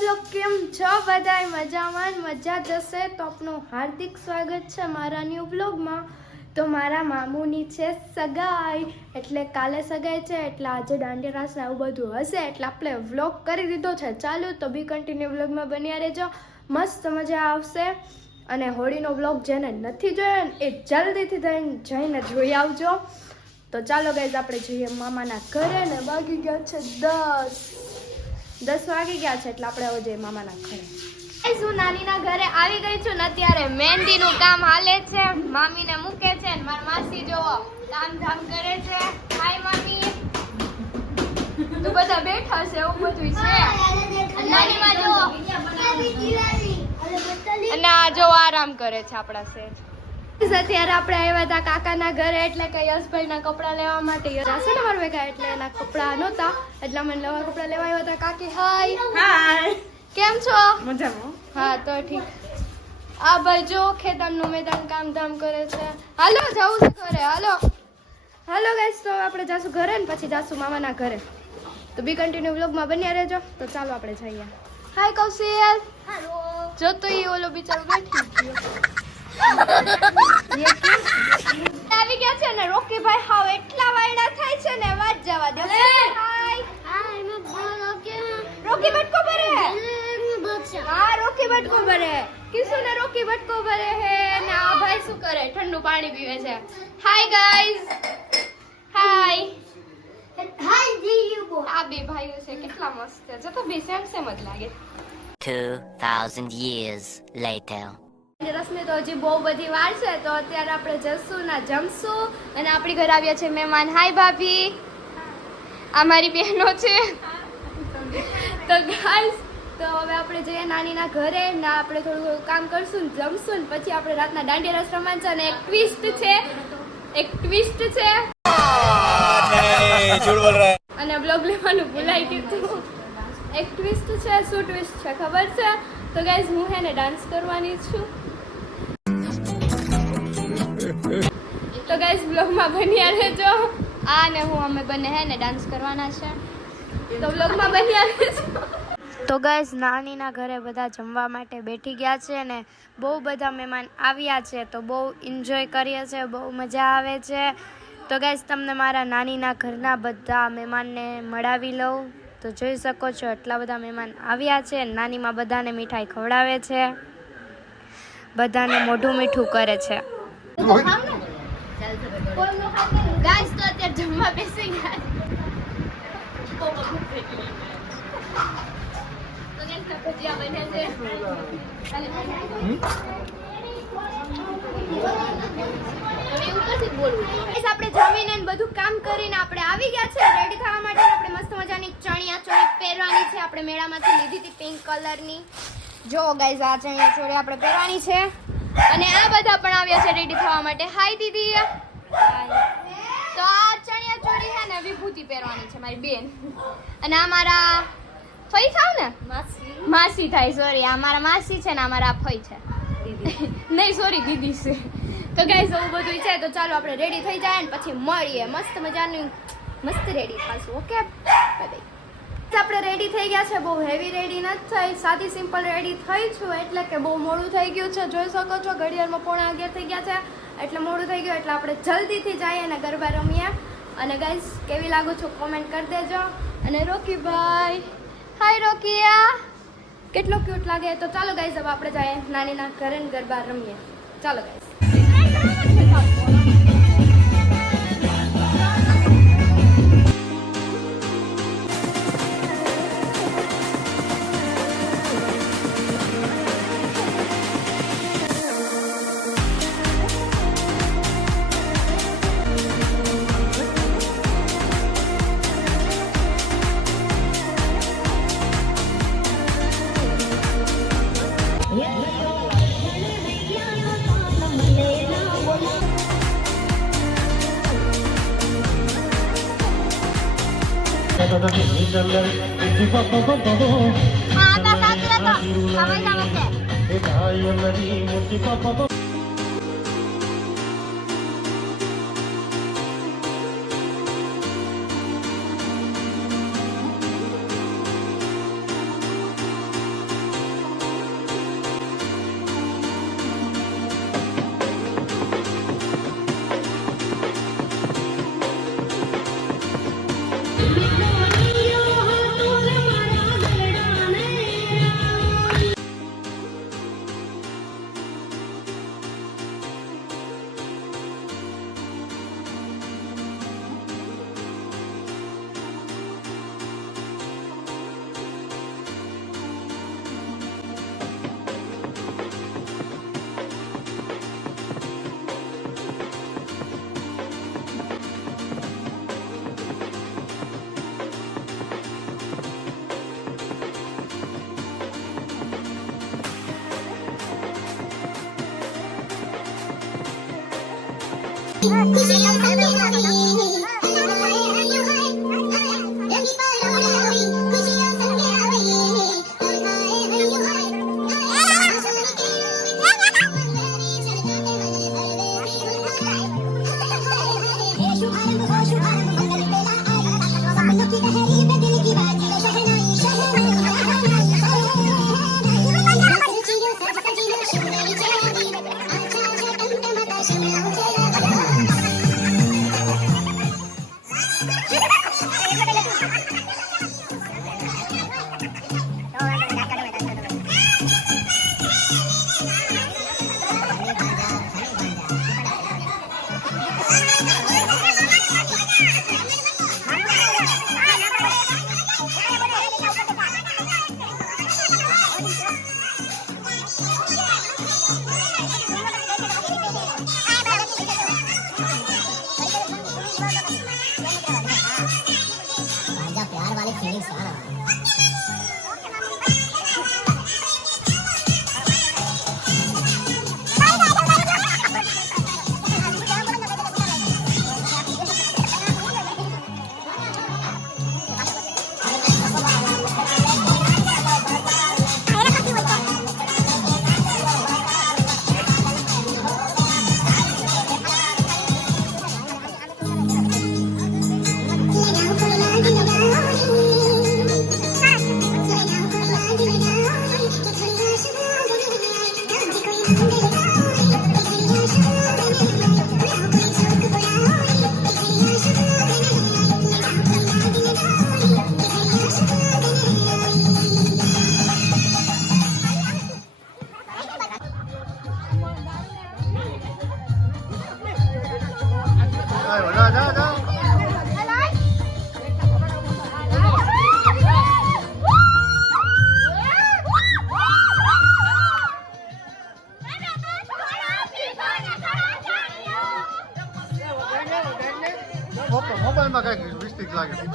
Blog કેમ છો બધાય મજામાં મજા જશે તો આપનું હાર્દિક સ્વાગત છે મારા ન્યૂ બ્લોગમાં। તો મારા મામુની છે સગાઈ, એટલે કાલે સગાઈ છે, એટલે આજે દાંડિયા રાસ ને આવું બધું હશે, એટલે આપણે વ્લોગ કરી દીધો છે ચાલુ। તો બી કન્ટિન્યુ વ્લોગમાં બન્યા રહેજો, મસ્ત મજા આવશે। અને હોળીનો વ્લોગ જેને નથી જોયો ને એ જલ્દીથી જઈને જોઈ આવજો। તો ચાલો ગાઈઝ આપણે જઈએ મામાના ઘરે ને વાગી ગયા છે 10 વાગી ગયા છે, એટલે આપણે હવે જઈએ મામાના ઘરે। ગાઈઝ હું નાનીના ઘરે આવી ગઈ છું ને અત્યારે મહેંદીનું કામ હાલે છે, મામીને મૂકે છે ને મારી માસી જોવો કામ ધામ કરે છે। હાય મામી, તો બધા બેઠા છે એવું બધું છે। નાનીમાં જો અને આ જો આરામ કરે છે આપણા શેઠ। અત્યારે આપણે આવ્યા હતા કાકાના ઘરે, એટલે કે યશભાઈના કપડા લેવા માટે। જાશે ને મારા ભેગા, એટલે એના કપડા નહોતા, એટલે મને નવા કપડા લેવા આવ્યા હતા। કાકી હાય। હાય, કેમ છો? મજામાં। હા તો ઠીક। આ ભાઈ જો ખેતરનું મેદાન કામ ધામ કરે છે। હાલો જાવું છે ઘરે, હાલો હાલો ગાઈસ। તો આપણે જાશું ઘરે ને પછી જાશું મામાના ઘરે। તો બી કન્ટિન્યુ વ્લોગમાં બન્યા રહેજો। તો ચાલો આપણે જઈએ। હાય કૌશિલ। હાલો। જો તો ઈ ઓલો બિચારો બેઠી ગયો। આવી ગયા છે ને રોકી ભાઈ, હાવ એટલા વાયડા થાય છે ને વાત જવા દો। હાય હાય, મે બોલો કે રોકી બટકો ભરે। હા રોકી બટકો ભરે, કિસુ ને રોકી બટકો ભરે હે ને આ ભાઈ શું કરે, ઠંડુ પાણી પીવે છે। હાય ગાઈઝ, હાય હાય જીયુ। આ બે ભાઈઓ છે કેટલા મસ્ત છે, જો તો બે સેમ સેમ જ લાગે। 2000 years later. રસમી તો હજી બહુ બધી વાર છે, તો અત્યારે આપણે જશું ના જમશું, અને આપણી ઘરે આવ્યા છે મહેમાન। હાય ભાભી, આ મારી બહેનો છે। તો ગાઈસ તો હવે આપણે જઈએ નાનીના ઘરે ને આપણે થોડું કામ કરશું ને જમશું ને પછી આપણે રાતના દાંડિયા રાસ રમવાનું છે। અને એક ટ્વિસ્ટ છે અને બ્લોગ લેવાનું ભૂલાઈ ગયું। એક ટ્વિસ્ટ છે, શું ટ્વિસ્ટ છે ખબર છે? તો ગાઈઝ હું હે ને ડાન્સ કરવાની છું। તો ગાઈઝ બ્લોગમાં બન્યા રહેજો। આ ને હું અમે બંને હે ને ડાન્સ કરવાના છે, તો બ્લોગમાં બન્યા રહેજો। તો ગાઈઝ નાનીના ઘરે બધા જમવા માટે બેઠી ગયા છે ને બહુ બધા મહેમાન આવ્યા છે, તો બહુ એન્જોય કરીએ છે, બહુ મજા આવે છે। તો ગાઈઝ તમને મારા નાનીના ઘરના બધા મહેમાનને મળાવી લઉં। તો જોઈ શકો છો એટલા બધા મહેમાન આવ્યા છે। નાનીમાં બધાને મીઠાઈ ખવડાવે છે, બધાને મોઢું મીઠું કરે છે। ગાઈસ તો અત્યારે જમવા બેસી ગયા છે। ભજીયા બને છે, આપણે જમીને બધું કામ કરીને આપણે આવી ગયા છે રેડી થવા માટે। આપણે મસ્ત મજાની ચણિયા ચોળી પહેરવાની છે, આપણે મેળામાંથી લીધી હતી પિંક કલરની। જો ગાઈઝ આ ચણિયા ચોળી આપણે પહેરવાની છે, અને આ બધા પણ આવ્યા છે રેડી થવા માટે। હાય દીદી। તો આ ચણિયા ચોળી છે ને વિભૂતિ પહેરવાની છે મારી બેન, અને આ મારા ફઈ થાવ ને માસી થાય, સોરી આ મારા માસી છે ને આ મારા ફઈ છે, નહીં સોરી દીદી છે। તો ગાઈઝ એવું બધું છે, તો ચાલો આપણે રેડી થઈ જાય ને પછી મળીએ મસ્ત મજાનું, મસ્ત રેડી થશું। Okay bye bye. આપણે રેડી થઈ ગયા છે, બહુ હેવી રેડી નથી થઈ, સાદી સિમ્પલ રેડી થઈ છું, એટલે કે બહુ મોડું થઈ ગયું છે। જોઈ શકો છો ઘડિયાળમાં 11:15 થઈ ગયા છે, એટલે મોડું થઈ ગયું, એટલે આપણે જલ્દીથી જઈએ અને ગરબા રમીએ। અને ગાઈઝ કેવી લાગુ છું કોમેન્ટ કરી દેજો। અને રોકી ભાઈ, હાય રોકિયા, કેટલો ક્યુટ લાગે। તો ચાલો ગાઈઝ હવે આપણે જઈએ નાનીના ઘરે ને ગરબા રમીએ। ચાલો ગાઈઝ। प्यार वाली फीलिंग्स आ મોબાઈલમાં કઈ વિસ્તિક લાગે છે.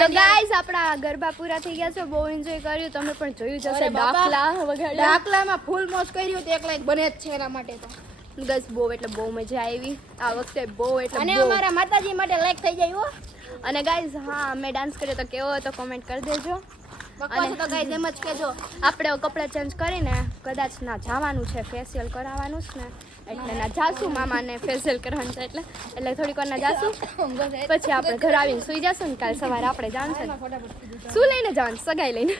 તો ગાઈઝ આપણા ગરબા પૂરા થઈ ગયા છે. બહુ એન્જોય કર્યું. તમે પણ જોયું જશે. ડાકલા વગાડ્યા. ડાકલામાં ફૂલ મોજ કર્યું તો એક લાઈક બને જ છે એના માટે તો. ગાઈઝ બહુ એટલે બહુ મજા આવી આ વખતે. બહુ એટલે અને બહુ. અમારા માતાજી માટે લાઈક થઈ જાય હો. અને ગાઈઝ હા અમે ડાન્સ કર્યો તો કેવો હતો કોમેન્ટ કરી દેજો. બકવાસ તો ગાઈઝ એમ જ કહેજો. આપણે કપડાં ચેન્જ કરીને કદાચ ના જવાનું છે, ફેશિયલ કરાવવાનું છે ને એટલે ના જાશું. મામાને ફેશિયલ કરવાનું છે એટલે થોડીક વાર ના જાશું. પછી આપણે ઘર આવીને સુઈ જશું ને કાલ સવારે આપણે જવાનું છે. શું લઈને જવાનું? સગાઈ લઈને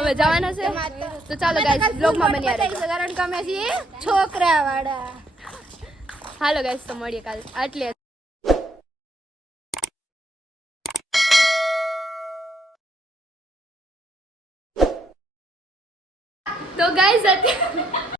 અમે જવાના છે. તો ચાલો ગાઈઝ બ્લોગમાં બન્યા રહેજો. કારણ કે અમે છીએ છોકરા વાળા. હાલો ગાઈઝ તો મળીએ કાલ. આટલી તો ગાઈઝ